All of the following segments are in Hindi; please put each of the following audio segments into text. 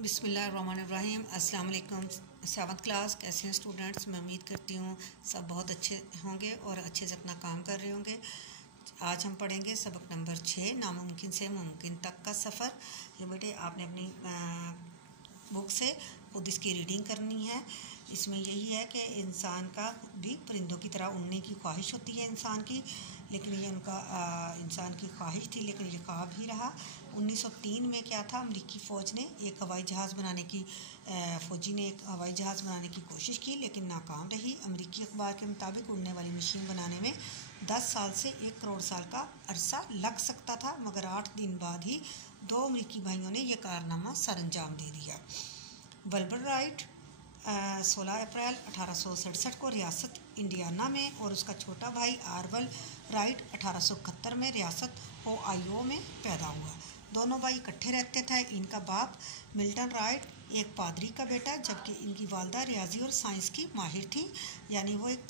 बिस्मिल्लाहिर्रहमानिर्रहीम। अस्सलाम वालेकुम। 7th क्लास कैसे हैं स्टूडेंट्स? मैं उम्मीद करती हूँ सब बहुत अच्छे होंगे और अच्छे से अपना काम कर रहे होंगे। आज हम पढ़ेंगे सबक नंबर 6, नामुमकिन से मुमकिन तक का सफ़र। ये बेटे आपने अपनी बुक से खुद इसकी रीडिंग करनी है। इसमें यही है कि इंसान का भी परिंदों की तरह उड़ने की ख्वाहिश होती है इंसान की, लेकिन ये उनका इंसान की ख्वाहिश थी, लेकिन ये ख्वाब ही रहा। 1903 में क्या था, अमेरिकी फ़ौज ने एक हवाई जहाज़ बनाने की फ़ौजी ने एक हवाई जहाज़ बनाने की कोशिश की, लेकिन नाकाम रही। अमेरिकी अखबार के मुताबिक उड़ने वाली मशीन बनाने में 10 साल से 1 करोड़ साल का अरसा लग सकता था, मगर 8 दिन बाद ही 2 अमेरिकी भाइयों ने यह कारनामा सरअंजाम दे दिया। वल्बर राइट 16 अप्रैल 1867 को रियासत इंडियाना में और उसका छोटा भाई आर्वल राइट 1871 में रियासत ओहायो में पैदा हुआ। दोनों भाई इकट्ठे रहते थे। इनका बाप मिल्टन राइट एक पादरी का बेटा, जबकि इनकी वालदा रियाजी और साइंस की माहिर थी, यानी वो एक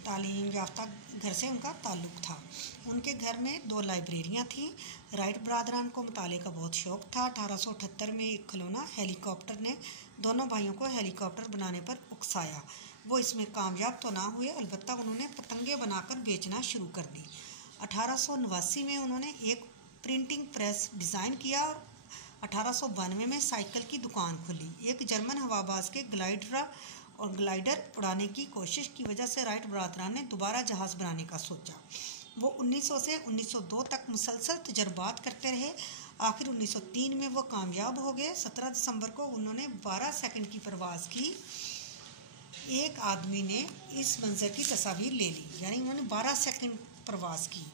तालीम याफ्ता घर से उनका ताल्लुक़ था। उनके घर में 2 लाइब्रेरियाँ थीं। राइट बरादरान को मुताले का बहुत शौक़ था। 1878 में एक खिलौना हेलीकॉप्टर ने दोनों भाइयों को हेलीकॉप्टर बनाने पर उकसाया। वो इसमें कामयाब तो ना हुए, अलबत्ता उन्होंने पतंगे बनाकर बेचना शुरू कर दी। 1889 में उन्होंने एक प्रिंटिंग प्रेस डिज़ाइन किया और 1892 में साइकिल की दुकान खोली। एक जर्मन हवाबाज के ग्लाइडर उड़ाने की कोशिश की वजह से राइट बरादरान ने दोबारा जहाज़ बनाने का सोचा। वो 1900 से 1902 तक मुसलसल तजर्बात करते रहे। आखिर 1903 में वो कामयाब हो गए। 17 दिसंबर को उन्होंने 12 सेकंड की परवाज़ की। एक आदमी ने इस मंजर की तस्वीर ले ली, यानी उन्होंने 12 सेकंड परवाज़ की।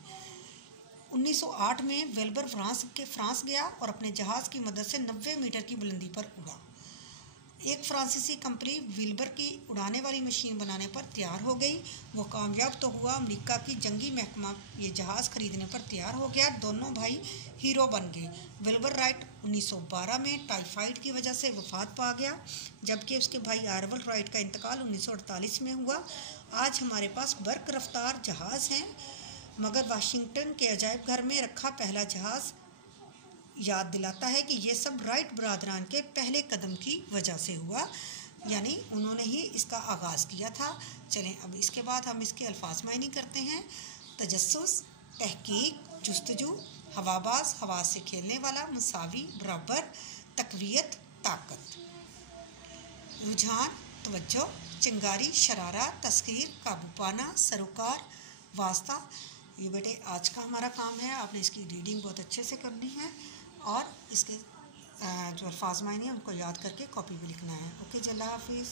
1908 में वेल्बर फ्रांस गया और अपने जहाज़ की मदद से 90 मीटर की बुलंदी पर उड़ा। एक फ्रांसीसी कंपनी विल्बर की उड़ाने वाली मशीन बनाने पर तैयार हो गई। वो कामयाब तो हुआ। अमेरिका की जंगी महकमा ये जहाज़ खरीदने पर तैयार हो गया। दोनों भाई हीरो बन गए। विल्बर राइट 1912 में टाइफाइड की वजह से वफात पा गया, जबकि उसके भाई आर्वल राइट का इंतकाल 1948 में हुआ। आज हमारे पास बर्क रफ्तार जहाज़ हैं, मगर वाशिंगटन के अजायब घर में रखा पहला जहाज़ याद दिलाता है कि ये सब राइट बरादरान के पहले कदम की वजह से हुआ, यानी उन्होंने ही इसका आगाज़ किया था। चलें अब इसके बाद हम इसके अल्फाज मायने करते हैं। तजस्सुस, तहकीक, जुस्तजू, हवाबाज, हवा से खेलने वाला, मुसावी, बराबर, तकवीयत, ताकत, रुझान, तवज्जो, चिंगारी, शरारा, तस्खीर, काबू पाना, सरोकार, वास्ता। ये बेटे आज का हमारा काम है। आपने इसकी रीडिंग बहुत अच्छे से करनी है और इसके जो अल्फाज मायने हैं उनको याद करके कॉपी भी लिखना है। ओके, अल्लाह हाफिज़।